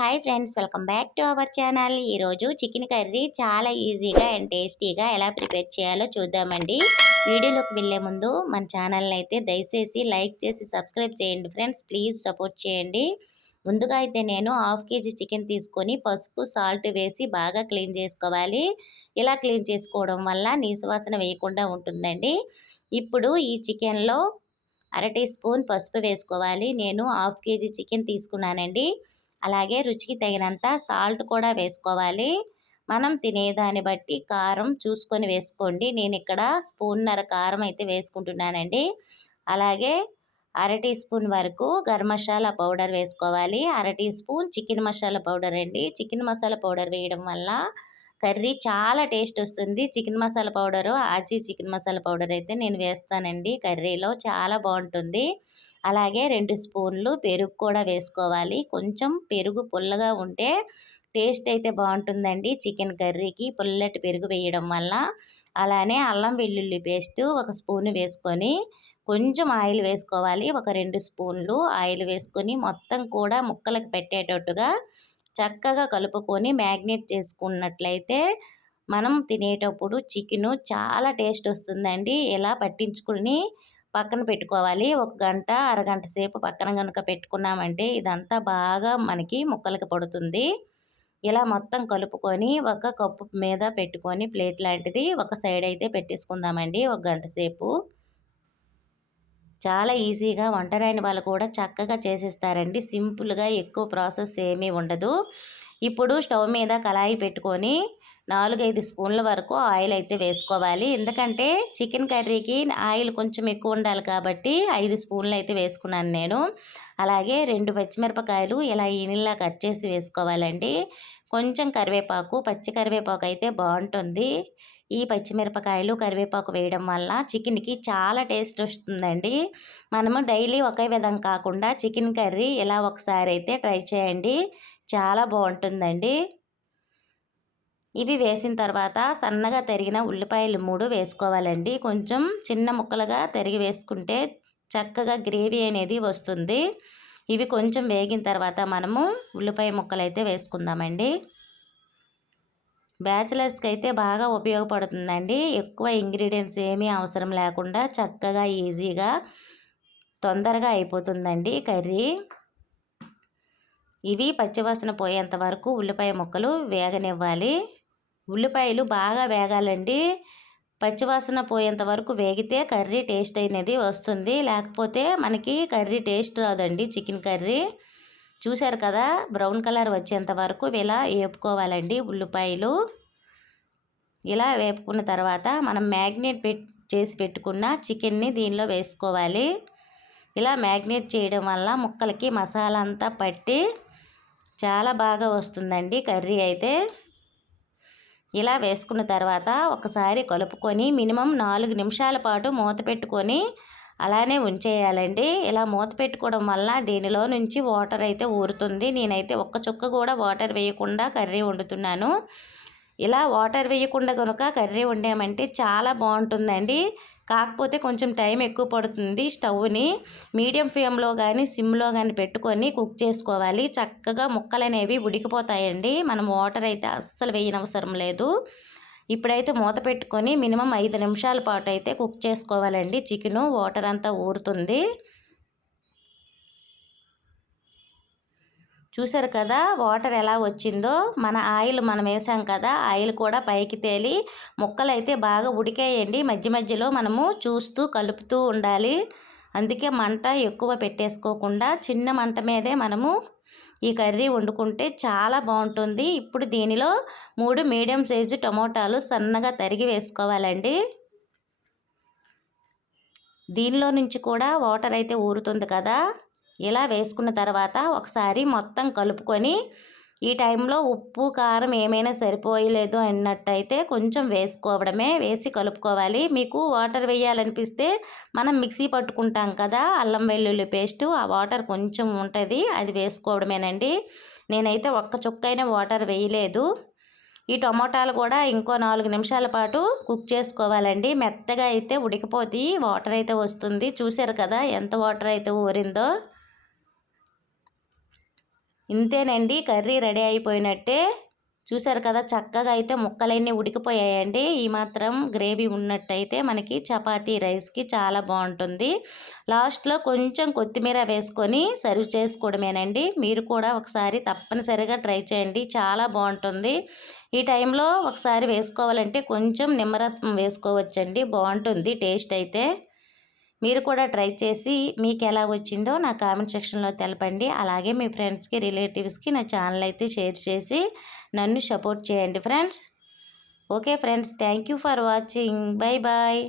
Hi friends, welcome back to our channel. ఈరోజు chicken curry చాలా ఈజీగా అండ్ టేస్టీగా ఎలా ప్రిపేర్ చేయాలో చూద్దామండి. వీడియోలోకి వెళ్ళే ముందు మన ఛానల్ని అయితే దయచేసి లైక్ చేసి సబ్స్క్రైబ్ చేయండి ఫ్రెండ్స్. ప్లీజ్ సపోర్ట్ చేయండి. ముందుగా అయితే నేను హాఫ్ కేజీ చికెన్ తీసుకొని పసుపు సాల్ట్ వేసి బాగా క్లీన్ చేసుకోవాలి. ఇలా క్లీన్ చేసుకోవడం వల్ల నీసు వాసన వేయకుండా ఉంటుందండి. ఇప్పుడు ఈ చికెన్లో అర టీ స్పూన్ పసుపు వేసుకోవాలి. నేను హాఫ్ కేజీ చికెన్ తీసుకున్నానండి. అలాగే రుచికి తగినంత సాల్ట్ కూడా వేసుకోవాలి. మనం తినేదాన్ని బట్టి కారం చూసుకొని వేసుకోండి. నేను ఇక్కడ స్పూన్నర కారం అయితే వేసుకుంటున్నానండి. అలాగే అర టీ స్పూన్ వరకు గరం మసాలా పౌడర్ వేసుకోవాలి. అర teaspoon chicken masala powder అండి. చికెన్ మసాలా పౌడర్ వేయడం వల్ల కర్రీ చాలా టేస్ట్ వస్తుంది. Chicken masala powder Aachi chicken masala powder అయితే నేను వేస్తానండి. కర్రీలో చాలా బాగుంటుంది. అలాగే 2 స్పూన్లు పెరుగు కూడా వేసుకోవాలి. కొంచెం పెరుగు పుల్లగా ఉంటే టేస్ట్ అయితే బాగుంటుందండి చికెన్ కర్రీకి, పుల్లటి పెరుగు వేయడం వల్ల. అలానే అల్లం వెల్లుల్లి పేస్ట్ 1 స్పూన్ వేసుకొని కొంచెం ఆయిల్ వేసుకోవాలి. ఒక 2 స్పూన్లు ఆయిల్ వేసుకొని మొత్తం కూడా ముక్కలకు పెట్టేటట్టుగా చక్కగా కలుపుకొని మ్యాగ్నేట్ చేసుకున్నట్లయితే మనం తినేటప్పుడు చికెను చాలా టేస్ట్ వస్తుందండి. ఇలా పట్టించుకుని పక్కన పెట్టుకోవాలి. 1 గంట అరగంట సేపు పక్కన కనుక పెట్టుకున్నామంటే ఇదంతా బాగా మనకి ముక్కలకి పడుతుంది. ఇలా మొత్తం కలుపుకొని ఒక కప్పు మీద పెట్టుకొని ప్లేట్ లాంటిది ఒక సైడ్ అయితే పెట్టేసుకుందామండి 1 గంట సేపు. చాలా ఈజీగా వంట రాని వాళ్ళు కూడా చక్కగా చేసేస్తారండి. సింపుల్గా ఎక్కువ ప్రాసెస్ ఏమీ ఉండదు. ఇప్పుడు స్టవ్ మీద కళాయి పెట్టుకొని 4-5 స్పూన్ల వరకు ఆయిల్ అయితే వేసుకోవాలి. ఎందుకంటే చికెన్ కర్రీకి ఆయిల్ కొంచెం ఎక్కువ ఉండాలి కాబట్టి 5 స్పూన్లు అయితే వేసుకున్నాను నేను. అలాగే 2 పచ్చిమిరపకాయలు ఇలా ఈనిల్లా కట్ చేసి వేసుకోవాలండి. కొంచెం కరివేపాకు, పచ్చి కరివేపాకు అయితే బాగుంటుంది. ఈ పచ్చిమిరపకాయలు కరివేపాకు వేయడం వల్ల చికెన్కి చాలా టేస్ట్ వస్తుందండి. మనము డైలీ ఒకే విధంగా కాకుండా చికెన్ కర్రీ ఇలా ఒకసారి అయితే ట్రై చేయండి. చాలా బాగుంటుందండి. ఇవి వేసిన తర్వాత సన్నగా తరిగిన ఉల్లిపాయలు 3 వేసుకోవాలండి. కొంచెం చిన్న ముక్కలుగా తరిగి వేసుకుంటే చక్కగా గ్రేవీ అనేది వస్తుంది. ఇవి కొంచెం వేగిన తర్వాత మనము ఉల్లిపాయ ముక్కలు అయితే వేసుకుందామండి. బ్యాచిలర్స్కి అయితే బాగా ఉపయోగపడుతుందండి. ఎక్కువ ఇంగ్రీడియంట్స్ ఏమీ అవసరం లేకుండా చక్కగా ఈజీగా తొందరగా అయిపోతుందండి కర్రీ. ఇవి పచ్చివాసన పోయేంత వరకు ఉల్లిపాయ ముక్కలు వేగనివ్వాలి. ఉల్లిపాయలు బాగా వేగాలండి. పచ్చివాసన పోయేంత వరకు వేగితే కర్రీ టేస్ట్ అనేది వస్తుంది. లేకపోతే మనకి కర్రీ టేస్ట్ రాదండి చికెన్ కర్రీ. చూశారు కదా, బ్రౌన్ కలర్ వచ్చేంత వరకు ఇలా వేపుకోవాలండి ఉల్లిపాయలు. ఇలా వేపుకున్న తర్వాత మనం మ్యాగ్నేట్ చేసి పెట్టుకున్న చికెన్ని దీనిలో వేసుకోవాలి. ఇలా మ్యాగ్నేట్ చేయడం వల్ల ముక్కలకి మసాలా అంతా పట్టి చాలా బాగా వస్తుందండి కర్రీ అయితే. ఇలా వేసుకున్న తర్వాత ఒకసారి కలుపుకొని మినిమం 4 నిమిషాల పాటు మూత పెట్టుకొని అలానే ఉంచేయాలండి. ఇలా మూత పెట్టుకోవడం వల్ల దీనిలో నుంచి వాటర్ అయితే ఊరుతుంది. నేనైతే ఒక్క చుక్క కూడా వాటర్ వేయకుండా కర్రీ వండుతున్నాను. ఇలా వాటర్ వేయకుండా కనుక కర్రీ వండామంటే చాలా బాగుంటుందండి. కాకపోతే కొంచెం టైం ఎక్కువ పడుతుంది. స్టవ్ని మీడియం ఫ్లేమ్లో కానీ సిమ్లో కానీ పెట్టుకొని కుక్ చేసుకోవాలి. చక్కగా ముక్కలు అనేవి ఉడికిపోతాయండి. మనం వాటర్ అయితే అస్సలు వేయనవసరం లేదు. ఇప్పుడైతే మూత పెట్టుకొని మినిమం 5 నిమిషాల పాటు అయితే కుక్ చేసుకోవాలండి. చికెను వాటర్ అంతా ఊరుతుంది. చూసారు కదా వాటర్ ఎలా వచ్చిందో. మన ఆయిల్ మనం వేసాం కదా, ఆయిల్ కూడా పైకి తేలి ముక్కలు అయితే బాగా ఉడికాయండి. మధ్య మధ్యలో మనము చూస్తూ కలుపుతూ ఉండాలి. అందుకే మంట ఎక్కువ పెట్టేసుకోకుండా చిన్న మంట మీదే మనము ఈ కర్రీ వండుకుంటే చాలా బాగుంటుంది. ఇప్పుడు దీనిలో 3 మీడియం సైజు టమోటాలు సన్నగా తరిగి వేసుకోవాలండి. దీనిలో నుంచి కూడా వాటర్ అయితే ఊరుతుంది కదా. ఇలా వేసుకున్న తర్వాత ఒకసారి మొత్తం కలుపుకొని ఈ టైంలో ఉప్పు కారం ఏమైనా సరిపోయలేదు అన్నట్టయితే కొంచెం వేసుకోవడమే, వేసి కలుపుకోవాలి. మీకు వాటర్ వేయాలనిపిస్తే మనం మిక్సీ పట్టుకుంటాం కదా అల్లం వెల్లుల్లి పేస్టు, ఆ వాటర్ కొంచెం ఉంటుంది, అది వేసుకోవడమేనండి. నేనైతే ఒక్క చుక్కైనా వాటర్ వేయలేదు. ఈ టమోటాలు కూడా ఇంకో 4 నిమిషాల పాటు కుక్ చేసుకోవాలండి. మెత్తగా అయితే ఉడికిపోతే వాటర్ అయితే వస్తుంది. చూసారు కదా ఎంత వాటర్ అయితే ఊరిందో. ఇంతేనండి, కర్రీ రెడీ అయిపోయినట్టే. చూసారు కదా, చక్కగా అయితే ముక్కలన్నీ ఉడికిపోయాయండి. ఈ మాత్రం గ్రేవీ ఉన్నట్టయితే మనకి చపాతీ రైస్కి చాలా బాగుంటుంది. లాస్ట్లో కొంచెం కొత్తిమీర వేసుకొని సర్వ్ చేసుకోవడమేనండి. మీరు కూడా ఒకసారి తప్పనిసరిగా ట్రై చేయండి, చాలా బాగుంటుంది. ఈ టైంలో ఒకసారి వేసుకోవాలంటే కొంచెం నిమ్మరసం వేసుకోవచ్చండి, బాగుంటుంది టేస్ట్ అయితే. మీరు కూడా ట్రై చేసి మీకు ఎలా వచ్చిందో నా కామెంట్ సెక్షన్లో తెలపండి. అలాగే మీ ఫ్రెండ్స్కి, రిలేటివ్స్కి నా ఛానల్ అయితే షేర్ చేసి నన్ను సపోర్ట్ చేయండి friends. Okay friends, thank you for watching. Bye bye.